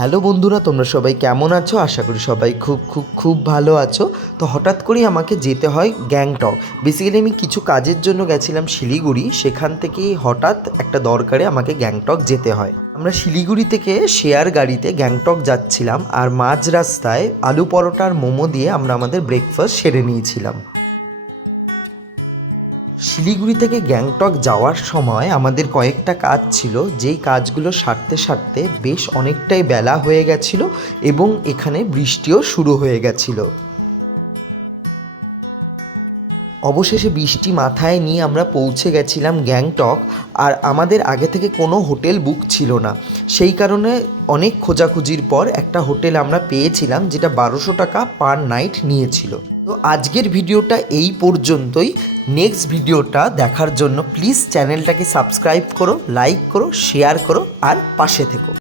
Hello বন্ধুরা, তোমরা সবাই কেমন আছো? আশা করি সবাই খুব ভালো আছো। তো হঠাৎ করেই আমাকে যেতে হয় গ্যাংটক। বেসিক্যালি আমি কিছু কাজের জন্য গেছিলাম শিলিগুড়ি, সেখান থেকেই হঠাৎ একটা দরকারে আমাকে গ্যাংটক যেতে হয়। আমরা শিলিগুড়ি থেকে শেয়ার গাড়িতে গ্যাংটক যাচ্ছিলাম, আর মাঝ রাস্তায় আলু পরোটা আর মোমো দিয়ে আমরা আমাদের ব্রেকফাস্ট সেরে নিয়েছিলাম। শিলিগুড়ি থেকে গ্যাংটক যাওয়ার সময় আমাদের কয়েকটা কাজ ছিল, যেই কাজগুলো সারতে সারতে বেশ অনেকটাই বেলা হয়ে গেছিলো এবং এখানে বৃষ্টিও শুরু হয়ে গেছিলো। অবশেষে বৃষ্টি মাথায় নিয়ে আমরা পৌঁছে গেছিলাম গ্যাংটক। আর আমাদের আগে থেকে কোনো হোটেল বুক ছিল না, সেই কারণে অনেক খোঁজাখুঁজির পর একটা হোটেল আমরা পেয়েছিলাম, যেটা 1200 টাকা পার নাইট নিয়েছিল। তো আজকের ভিডিওটা এই পর্যন্তই। নেক্সট ভিডিওটা দেখার জন্য প্লিজ চ্যানেলটাকে সাবস্ক্রাইব করো, লাইক করো, শেয়ার করো আর পাশে থেকো।